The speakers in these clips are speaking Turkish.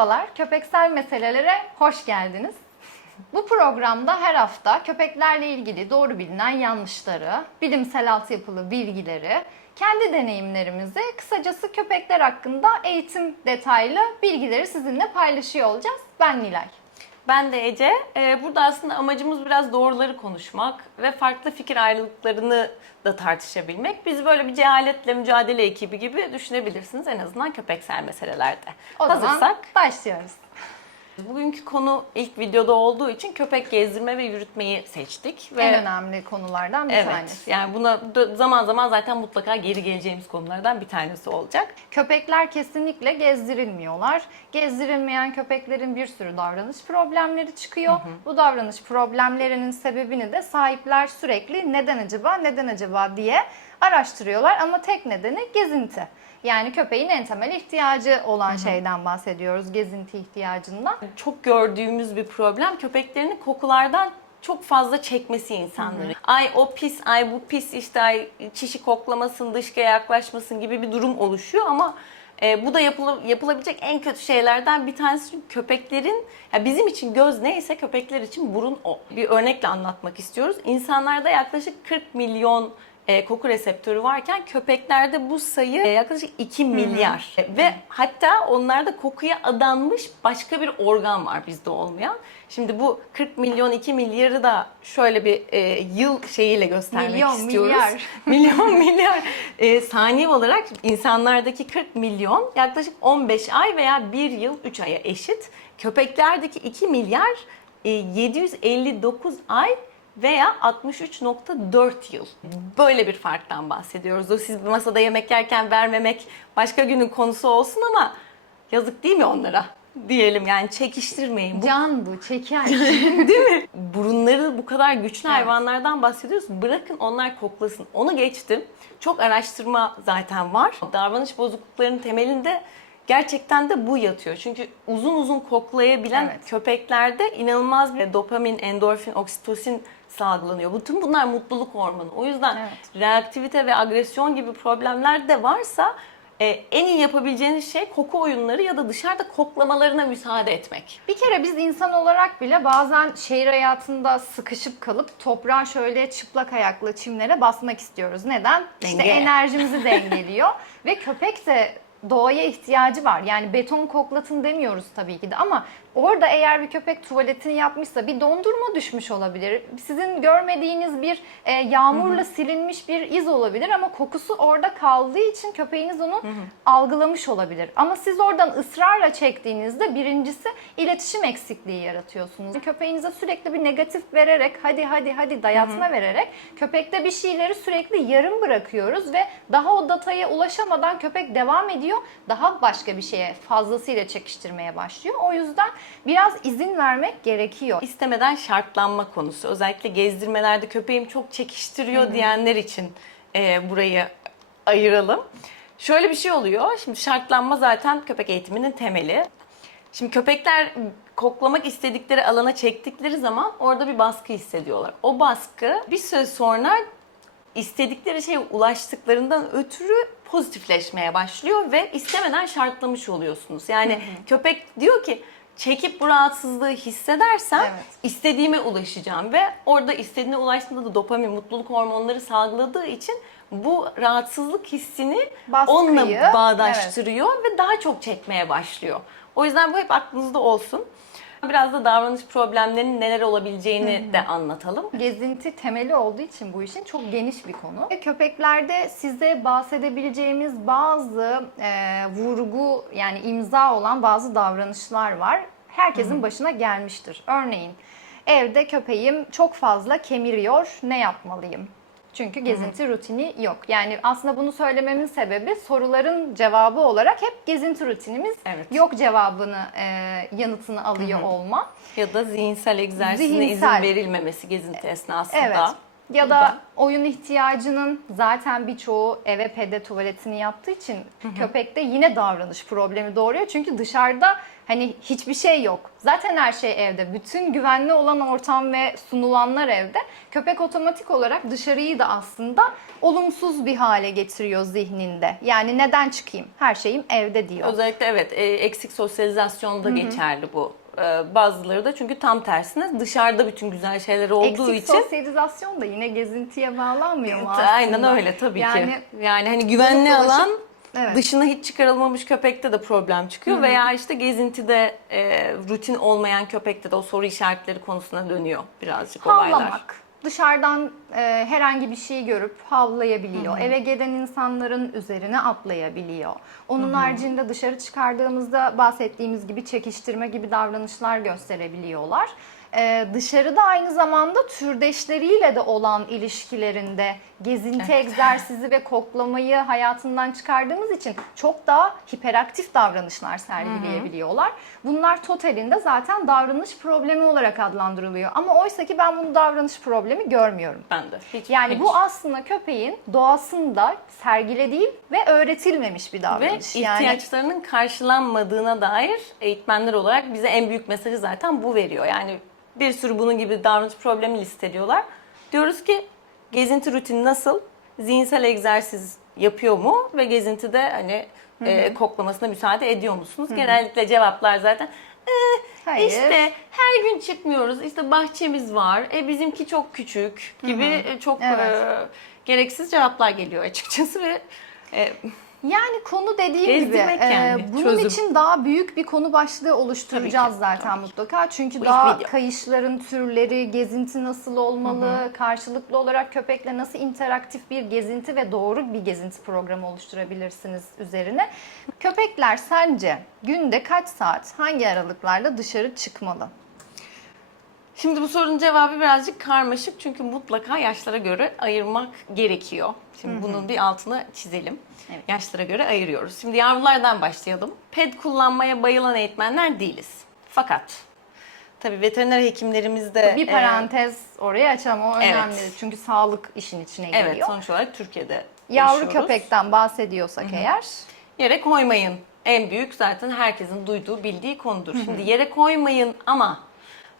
Merhabalar, köpeksel meselelere hoş geldiniz. Bu programda her hafta köpeklerle ilgili doğru bilinen yanlışları, bilimsel altyapılı bilgileri, kendi deneyimlerimizi, kısacası köpekler hakkında eğitim detaylı bilgileri sizinle paylaşıyor olacağız. Ben Nilay. Ben de Ece. Burada aslında amacımız biraz doğruları konuşmak ve farklı fikir ayrılıklarını da tartışabilmek. Biz böyle bir cehaletle mücadele ekibi gibi düşünebilirsiniz en azından köpeksel meselelerde. O zaman başlıyoruz. Bugünkü konu ilk videoda olduğu için köpek gezdirme ve yürütmeyi seçtik. En önemli konulardan bir tanesi. Yani buna zaman zaman zaten mutlaka geri geleceğimiz konulardan bir tanesi olacak. Köpekler kesinlikle gezdirilmiyorlar. Gezdirilmeyen köpeklerin bir sürü davranış problemleri çıkıyor. Bu davranış problemlerinin sebebini de sahipler sürekli neden acaba diye araştırıyorlar ama tek nedeni gezinti. Yani köpeğin en temel ihtiyacı olan şeyden bahsediyoruz, gezinti ihtiyacından. Çok gördüğümüz bir problem köpeklerin kokulardan çok fazla çekmesi insanları. Ay o pis, ay bu pis, işte ay çişi koklamasın, dışkıya yaklaşmasın gibi bir durum oluşuyor ama bu da yapılabilecek en kötü şeylerden bir tanesi. Çünkü köpeklerin, ya bizim için göz neyse köpekler için burun o. Bir örnekle anlatmak istiyoruz. İnsanlarda yaklaşık 40 milyon koku reseptörü varken köpeklerde bu sayı yaklaşık 2 milyar. Ve hatta onlarda kokuya adanmış başka bir organ var bizde olmayan. Şimdi bu 40 milyon 2 milyarı da şöyle bir yıl şeyiyle göstermek istiyoruz. Milyar. Saniye olarak insanlardaki 40 milyon yaklaşık 15 ay veya 1 yıl 3 aya eşit. Köpeklerdeki 2 milyar 759 ay veya 63.4 yıl. Böyle bir farktan bahsediyoruz. O siz masada yemek yerken vermemek başka günün konusu olsun ama yazık değil mi onlara? Diyelim yani çekiştirmeyin. Can bu, çeker. Değil mi? Burunları bu kadar güçlü hayvanlardan bahsediyoruz. Bırakın onlar koklasın. Onu geçtim. Çok araştırma zaten var. Davranış bozukluklarının temelinde gerçekten de bu yatıyor. Çünkü uzun uzun koklayabilen köpeklerde inanılmaz bir dopamin, endorfin, oksitosin salgılanıyor. Bütün bunlar mutluluk hormonu. O yüzden reaktivite ve agresyon gibi problemler de varsa en iyi yapabileceğiniz şey koku oyunları ya da dışarıda koklamalarına müsaade etmek. Bir kere biz insan olarak bile bazen şehir hayatında sıkışıp kalıp toprağa şöyle çıplak ayakla çimlere basmak istiyoruz. Neden? İşte enerjimizi dengeliyor ve köpek de doğaya ihtiyacı var. Yani beton koklatın demiyoruz tabii ki de ama orada eğer bir köpek tuvaletini yapmışsa bir dondurma düşmüş olabilir. Sizin görmediğiniz bir yağmurla silinmiş bir iz olabilir ama kokusu orada kaldığı için köpeğiniz onu algılamış olabilir. Ama siz oradan ısrarla çektiğinizde birincisi iletişim eksikliği yaratıyorsunuz. Köpeğinize sürekli bir negatif vererek hadi dayatma vererek köpekte bir şeyleri sürekli yarım bırakıyoruz ve daha o dataya ulaşamadan köpek devam ediyor. Daha başka bir şeye fazlasıyla çekiştirmeye başlıyor. O yüzden biraz izin vermek gerekiyor. İstemeden şartlanma konusu. Özellikle gezdirmelerde köpeğim çok çekiştiriyor diyenler için burayı ayıralım. Şöyle bir şey oluyor. Şimdi şartlanma zaten köpek eğitiminin temeli. Şimdi köpekler koklamak istedikleri alana çektikleri zaman orada bir baskı hissediyorlar. O baskı bir süre sonra istedikleri şeye ulaştıklarından ötürü pozitifleşmeye başlıyor ve istemeden şartlamış oluyorsunuz. Yani köpek diyor ki çekip bu rahatsızlığı hissedersem istediğime ulaşacağım ve orada istediğine ulaştığında da dopamin, mutluluk hormonları salgıladığı için bu rahatsızlık hissini onunla bağdaştırıyor ve daha çok çekmeye başlıyor. O yüzden bu hep aklınızda olsun. Biraz da davranış problemlerinin neler olabileceğini de anlatalım. Gezinti temeli olduğu için bu işin çok geniş bir konu. Köpeklerde size bahsedebileceğimiz bazı vurgu yani imza olan bazı davranışlar var. Herkesin başına gelmiştir. Örneğin evde köpeğim çok fazla kemiriyor, ne yapmalıyım? Çünkü gezinti rutini yok. Yani aslında bunu söylememin sebebi soruların cevabı olarak hep gezinti rutinimiz yok cevabını, yanıtını alıyor olma. Ya da zihinsel egzersizine izin verilmemesi gezinti esnasında. Evet. Ya da oyun ihtiyacının zaten birçoğu eve pede tuvaletini yaptığı için köpekte yine davranış problemi doğuruyor. Çünkü dışarıda hani hiçbir şey yok. Zaten her şey evde. Bütün güvenli olan ortam ve sunulanlar evde. Köpek otomatik olarak dışarıyı da aslında olumsuz bir hale getiriyor zihninde. Yani neden çıkayım? Her şeyim evde diyor. Özellikle evet eksik sosyalizasyonda geçerli bu. Bazıları da çünkü tam tersine dışarıda bütün güzel şeyler olduğu Eksik için. sosyalizasyon da yine gezintiye bağlanmıyor mu aslında? Aynen öyle tabii ki. Yani Yani hani güvenli dolaşıp- alan Evet. dışına hiç çıkarılmamış köpekte de problem çıkıyor veya işte gezintide rutin olmayan köpekte de o soru işaretleri konusuna dönüyor birazcık olaylar. Havlamak. Dışarıdan herhangi bir şey görüp havlayabiliyor. Eve gelen insanların üzerine atlayabiliyor. Onun haricinde dışarı çıkardığımızda bahsettiğimiz gibi çekiştirme gibi davranışlar gösterebiliyorlar. Dışarıda aynı zamanda türdeşleriyle de olan ilişkilerinde gezinti egzersizi ve koklamayı hayatından çıkardığımız için çok daha hiperaktif davranışlar sergileyebiliyorlar. Bunlar totalinde zaten davranış problemi olarak adlandırılıyor. Ama oysa ki ben bunu davranış problemi görmüyorum. Ben de. Hiç. Bu aslında köpeğin doğasında sergilediği ve öğretilmemiş bir Ve davranış. ihtiyaçlarının karşılanmadığına dair eğitmenler olarak bize en büyük mesajı zaten bu veriyor. Yani bir sürü bunun gibi davranış problemi listeliyorlar. Diyoruz ki gezinti rutini nasıl? Zihinsel egzersiz yapıyor mu? Ve gezintide hani koklamasına müsaade ediyor musunuz? Genellikle cevaplar zaten Hayır. işte her gün çıkmıyoruz. İşte bahçemiz var. Bizimki çok küçük gibi çok Evet. gereksiz cevaplar geliyor açıkçası ve Yani konu dediğim gibi Gezdirmek yani, bunun çözüm. için daha büyük bir konu başlığı oluşturacağız zaten mutlaka. Çünkü Bu daha iş video. kayışların türleri, gezinti nasıl olmalı, karşılıklı olarak köpekle nasıl interaktif bir gezinti ve doğru bir gezinti programı oluşturabilirsiniz üzerine. Köpekler sence günde kaç saat, hangi aralıklarla dışarı çıkmalı? Şimdi bu sorunun cevabı birazcık karmaşık çünkü mutlaka yaşlara göre ayırmak gerekiyor. Şimdi bunun bir altını çizelim. Evet. Yaşlara göre ayırıyoruz. Şimdi yavrulardan başlayalım. Ped kullanmaya bayılan eğitmenler değiliz. Fakat tabii veteriner hekimlerimiz de Bir parantez oraya açalım, o önemli. Evet. Çünkü sağlık işin içine giriyor. evet sonuç olarak Türkiye'de Yavru yaşıyoruz. köpekten bahsediyorsak eğer, Yere koymayın. En büyük zaten herkesin duyduğu, bildiği konudur. Şimdi yere koymayın ama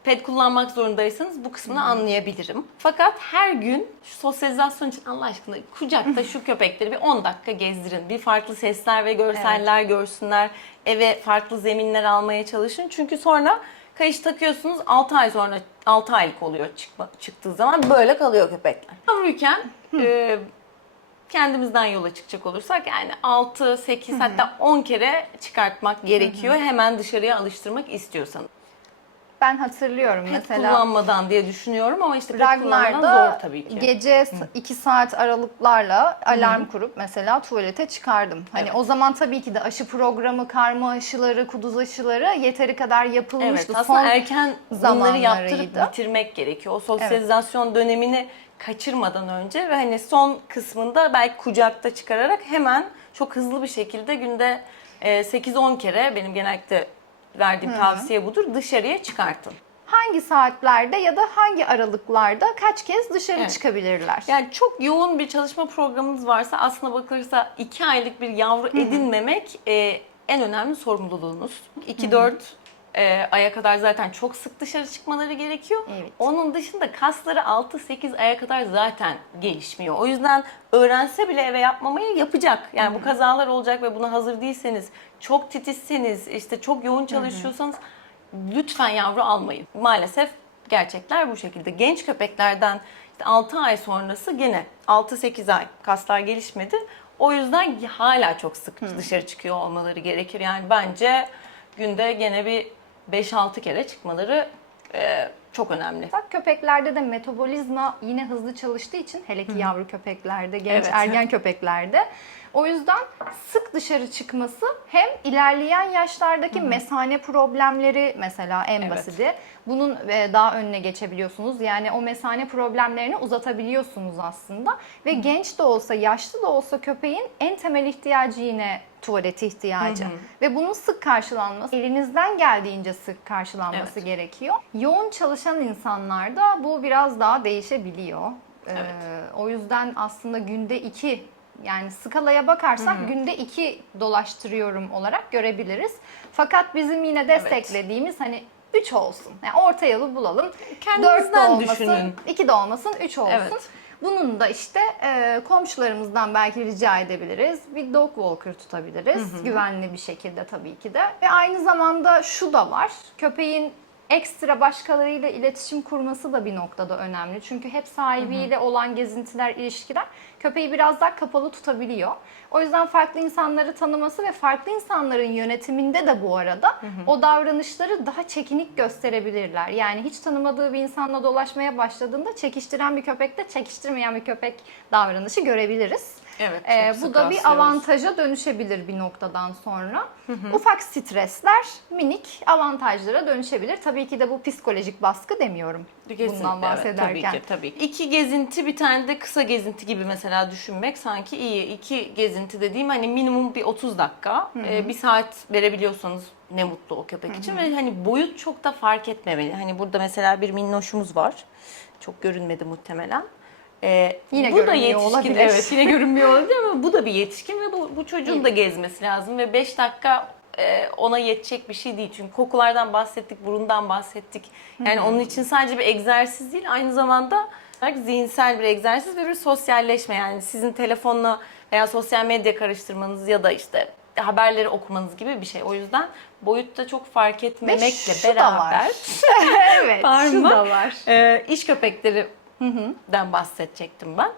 ped kullanmak zorundaysanız bu kısmını anlayabilirim. Fakat her gün şu sosyalizasyon için Allah aşkına kucakta şu köpekleri bir 10 dakika gezdirin. Bir farklı sesler ve görseller görsünler. Eve farklı zeminler almaya çalışın. Çünkü sonra kayış takıyorsunuz 6 ay sonra 6 aylık oluyor çıktığı zaman böyle kalıyor köpekler. Yavruyken kendimizden yola çıkacak olursak yani 6, 8 hatta 10 kere çıkartmak gerekiyor. Hemen dışarıya alıştırmak istiyorsanız. ben hatırlıyorum Pet mesela kullanmadan diye düşünüyorum ama işte pet kullanmadan Ragnar'da zor tabii ki. gece 2 saat aralıklarla alarm kurup mesela tuvalete çıkardım. Hani Evet. o zaman tabii ki de aşı programı, karma aşıları, kuduz aşıları yeteri kadar yapılmıştı. Evet aslında Son erken bunları zamanlarıydı. yaptırıp bitirmek gerekiyor. O sosyalizasyon dönemini kaçırmadan önce ve hani son kısmında belki kucakta çıkararak hemen çok hızlı bir şekilde günde 8-10 kere benim genellikle verdiğim tavsiye budur dışarıya çıkartın. hangi saatlerde ya da hangi aralıklarda kaç kez dışarı Evet. çıkabilirler? Yani çok yoğun bir çalışma programınız varsa aslına bakılırsa 2 aylık bir yavru edinmemek en önemli sorumluluğunuz. 2-4 aya kadar zaten çok sık dışarı çıkmaları gerekiyor. Evet. Onun dışında kasları 6-8 aya kadar zaten gelişmiyor. O yüzden öğrense bile eve yapmamayı yapacak. Yani bu kazalar olacak ve buna hazır değilseniz, çok titizseniz, işte çok yoğun çalışıyorsanız lütfen yavru almayın. Maalesef gerçekler bu şekilde. Genç köpeklerden işte 6 ay sonrası gene 6-8 ay kaslar gelişmedi. O yüzden hala çok sık dışarı çıkıyor olmaları gerekir. Yani bence günde gene bir 5-6 kere çıkmaları çok önemli. Köpeklerde de metabolizma yine hızlı çalıştığı için, hele ki yavru köpeklerde, genç Evet. ergen köpeklerde, o yüzden sık dışarı çıkması hem ilerleyen yaşlardaki mesane problemleri mesela en Evet. basiti, bunun daha önüne geçebiliyorsunuz. Yani o mesane problemlerini uzatabiliyorsunuz aslında ve genç de olsa yaşlı da olsa köpeğin en temel ihtiyacı yine tuvalet ihtiyacı. Ve bunun sık karşılanması, elinizden geldiğince sık karşılanması Evet. gerekiyor. Yoğun çalışan insanlarda bu biraz daha değişebiliyor. O yüzden aslında günde 2, yani skalaya bakarsak günde 2 dolaştırıyorum olarak görebiliriz. Fakat bizim yine desteklediğimiz hani 3 olsun. Yani orta yolu bulalım. 4 de Kendinizden olmasın, düşünün. 2 de olmasın, 3 olsun. Evet. Bunun da işte komşularımızdan belki rica edebiliriz. Bir dog walker tutabiliriz. Güvenli bir şekilde tabii ki de. Ve aynı zamanda şu da var. Köpeğin ekstra başkalarıyla iletişim kurması da bir noktada önemli. Çünkü hep sahibiyle olan gezintiler, ilişkiler köpeği biraz daha kapalı tutabiliyor. O yüzden farklı insanları tanıması ve farklı insanların yönetiminde de bu arada o davranışları daha çekinik gösterebilirler. Yani hiç tanımadığı bir insanla dolaşmaya başladığında çekiştiren bir köpekle çekiştirmeyen bir köpek davranışı görebiliriz. Evet, çok Bu sık da bir rastlıyoruz. avantaja dönüşebilir bir noktadan sonra. Ufak stresler minik avantajlara dönüşebilir. Tabii ki de bu psikolojik baskı demiyorum bundan bahsederken. Evet, tabii ki. 2 gezinti, bir tane de kısa gezinti gibi mesela düşünmek sanki iyi. 2 gezinti dediğim hani minimum bir 30 dakika. Bir saat verebiliyorsanız ne mutlu o köpek için. Ve hani boyut çok da fark etmemeli. Hani burada mesela bir minnoşumuz var. Çok görünmedi muhtemelen. Yine bu da görünmüyor yetişkin, olabilir. evet yine görünmüyor olabilir ama bu da bir yetişkin ve bu çocuğun da gezmesi lazım ve 5 dakika ona yetecek bir şey değil. Çünkü kokulardan bahsettik, burundan bahsettik. Yani onun için sadece bir egzersiz değil, aynı zamanda zihinsel bir egzersiz ve bir sosyalleşme. Yani sizin telefonla veya sosyal medya karıştırmanız ya da işte haberleri okumanız gibi bir şey. O yüzden boyutta çok fark etmemekle şu da beraber var. Evet, var şu mı? da var. İş köpeklerinden bahsedecektim ben.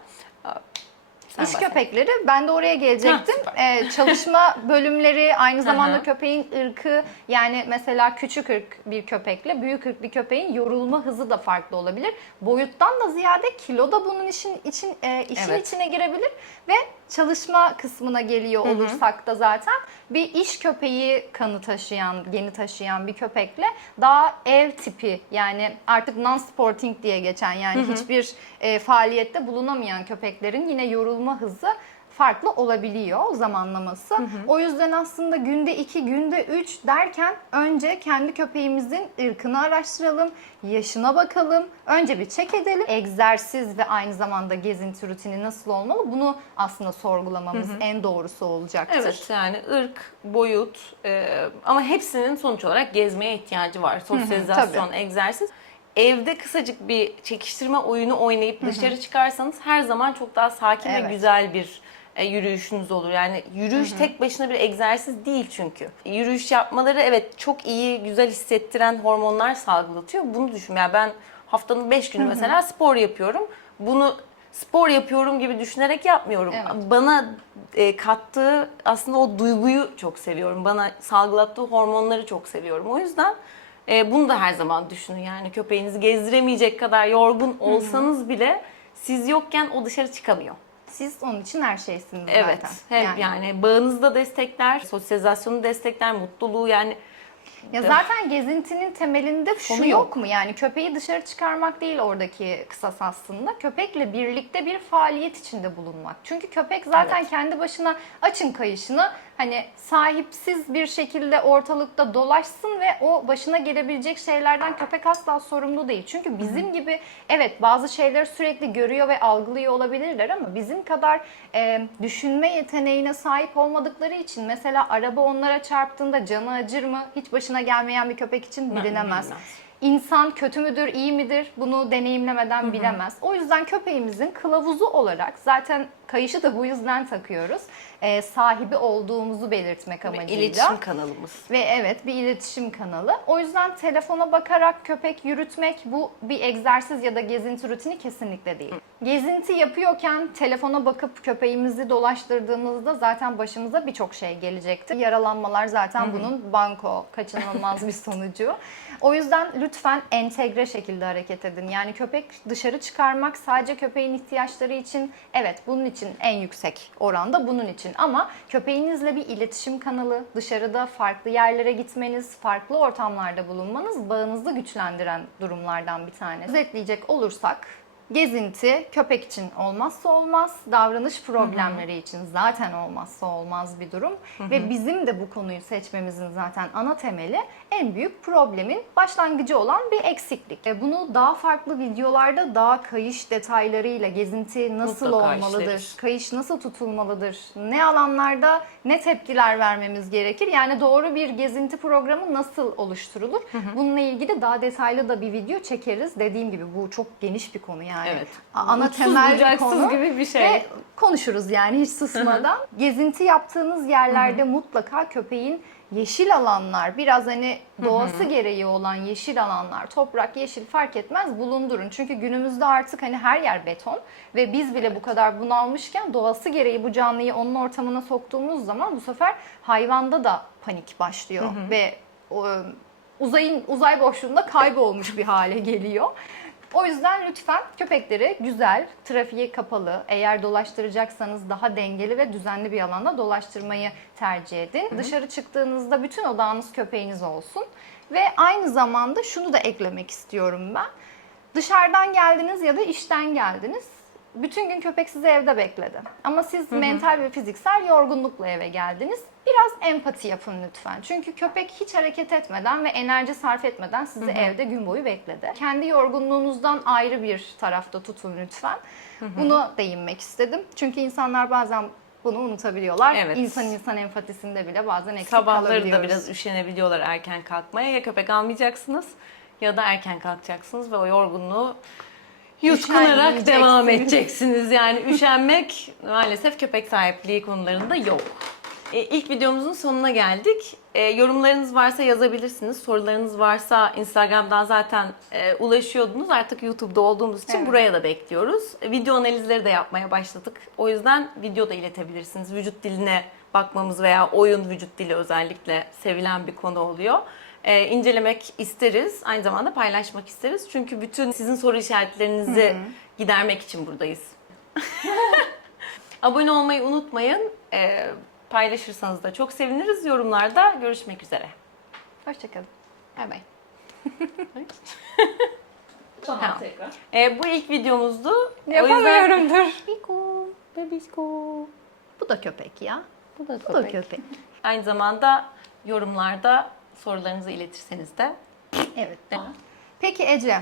Sen İş bahset. köpekleri, ben de oraya gelecektim. Ha, Çalışma bölümleri, aynı zamanda Aha. köpeğin ırkı, yani mesela küçük ırk bir köpekle büyük ırk bir köpeğin yorulma hızı da farklı olabilir. Boyuttan da ziyade kilo da bunun işin Evet. içine girebilir ve çalışma kısmına geliyor olursak da zaten bir iş köpeği kanı taşıyan, geni taşıyan bir köpekle daha ev tipi, yani artık non-sporting diye geçen, yani hiçbir faaliyette bulunamayan köpeklerin yine yorulma hızı farklı olabiliyor, zamanlaması. O yüzden aslında günde 2, günde 3 derken önce kendi köpeğimizin ırkını araştıralım, yaşına bakalım, önce bir check edelim. Egzersiz ve aynı zamanda gezinti rutini nasıl olmalı, bunu aslında sorgulamamız en doğrusu olacaktır. Evet, yani ırk, boyut ama hepsinin sonuç olarak gezmeye ihtiyacı var. Sosyalizasyon, tabii. egzersiz. Evde kısacık bir çekiştirme oyunu oynayıp dışarı çıkarsanız her zaman çok daha sakin ve Evet. güzel bir yürüyüşünüz olur. Yani yürüyüş tek başına bir egzersiz değil çünkü. Yürüyüş yapmaları evet çok iyi, güzel hissettiren hormonlar salgılatıyor. Bunu düşün. Yani ben haftanın 5 günü mesela spor yapıyorum. Bunu spor yapıyorum gibi düşünerek yapmıyorum. Evet. Bana kattığı aslında o duyguyu çok seviyorum. Bana salgılattığı hormonları çok seviyorum. O yüzden bunu da her zaman düşünün. Yani köpeğinizi gezdiremeyecek kadar yorgun olsanız bile siz yokken o dışarı çıkamıyor. Siz onun için her şeysiniz Evet. zaten. Hep yani bağınızı da destekler, sosyalizasyonu destekler, mutluluğu yani. Ya zaten gezintinin temelinde şu Sonu yok yok. mu? Yani köpeği dışarı çıkarmak değil oradaki kısas aslında. Köpekle birlikte bir faaliyet içinde bulunmak. Çünkü köpek zaten Evet. kendi başına açın kayışını, hani sahipsiz bir şekilde ortalıkta dolaşsın ve o başına gelebilecek şeylerden köpek asla sorumlu değil. Çünkü bizim gibi evet bazı şeyleri sürekli görüyor ve algılıyor olabilirler ama bizim kadar düşünme yeteneğine sahip olmadıkları için mesela araba onlara çarptığında canı acır mı? Hiç başına gelmeyen bir köpek için bilinemez. Bilmez. İnsan kötü müdür, iyi midir? Bunu deneyimlemeden bilemez. O yüzden köpeğimizin kılavuzu olarak, zaten kayışı da bu yüzden takıyoruz, sahibi olduğumuzu belirtmek amacıyla. İletişim kanalımız. Ve evet, bir iletişim kanalı. O yüzden telefona bakarak köpek yürütmek bu bir egzersiz ya da gezinti rutini kesinlikle değil. Gezinti yapıyorken telefona bakıp köpeğimizi dolaştırdığımızda zaten başımıza birçok şey gelecektir. Yaralanmalar zaten bunun banko, kaçınılmaz bir sonucu. O yüzden lütfen entegre şekilde hareket edin. Yani köpek dışarı çıkarmak sadece köpeğin ihtiyaçları için, evet bunun için en yüksek oranda bunun için. Ama köpeğinizle bir iletişim kanalı, dışarıda farklı yerlere gitmeniz, farklı ortamlarda bulunmanız bağınızı güçlendiren durumlardan bir tanesi. Özetleyecek olursak Gezinti köpek için olmazsa olmaz, davranış problemleri için zaten olmazsa olmaz bir durum. Ve bizim de bu konuyu seçmemizin zaten ana temeli en büyük problemin başlangıcı olan bir eksiklik. Bunu daha farklı videolarda daha kayış detaylarıyla gezinti nasıl Mutlaka olmalıdır, işleriz. kayış nasıl tutulmalıdır, ne alanlarda ne tepkiler vermemiz gerekir, yani doğru bir gezinti programı nasıl oluşturulur? Bununla ilgili daha detaylı da bir video çekeriz. Dediğim gibi bu çok geniş bir konu yani. Evet. Ana Uçsuz temel bir bucaksız konu gibi bir şey. ve konuşuruz yani hiç susmadan. Gezinti yaptığınız yerlerde mutlaka köpeğin yeşil alanlar, biraz hani doğası gereği olan yeşil alanlar, toprak, yeşil fark etmez bulundurun. Çünkü günümüzde artık hani her yer beton ve biz bile bu kadar bunalmışken doğası gereği bu canlıyı onun ortamına soktuğumuz zaman bu sefer hayvanda da panik başlıyor ve uzay boşluğunda kaybolmuş bir hale geliyor. O yüzden lütfen köpekleri güzel, trafiğe kapalı, eğer dolaştıracaksanız daha dengeli ve düzenli bir alanda dolaştırmayı tercih edin. Dışarı çıktığınızda bütün odağınız köpeğiniz olsun. Ve aynı zamanda şunu da eklemek istiyorum ben. Dışarıdan geldiniz ya da işten geldiniz. Bütün gün köpek sizi evde bekledi. Ama siz mental ve fiziksel yorgunlukla eve geldiniz. Biraz empati yapın lütfen. Çünkü köpek hiç hareket etmeden ve enerji sarf etmeden sizi evde gün boyu bekledi. Kendi yorgunluğunuzdan ayrı bir tarafta tutun lütfen. Bunu değinmek istedim. Çünkü insanlar bazen bunu unutabiliyorlar. Evet. İnsan empatisinde bile bazen eksik Sabahları kalabiliyoruz. da biraz üşenebiliyorlar erken kalkmaya. Ya köpek almayacaksınız ya da erken kalkacaksınız ve o yorgunluğu yutkunarak Üşenmeyeceksiniz. devam edeceksiniz. Yani üşenmek maalesef köpek sahipliği konularında yok. İlk videomuzun sonuna geldik. Yorumlarınız varsa yazabilirsiniz. Sorularınız varsa Instagram'dan zaten ulaşıyordunuz. Artık YouTube'da olduğumuz için Evet. buraya da bekliyoruz. Video analizleri de yapmaya başladık. O yüzden video da iletebilirsiniz. Vücut diline bakmamız veya oyun vücut dili özellikle sevilen bir konu oluyor. İncelemek isteriz. Aynı zamanda paylaşmak isteriz. Çünkü bütün sizin soru işaretlerinizi gidermek için buradayız. Abone olmayı unutmayın. Paylaşırsanız da çok seviniriz. Yorumlarda görüşmek üzere. Hoşçakalın. Bay bay. Tamam. Bu ilk videomuzdu. Yapamıyorum, dur. Biko, bebişko. Bu da köpek ya. Bu da Bu da köpek. Aynı zamanda yorumlarda sorularınızı iletirseniz de. Evet. Peki Ece.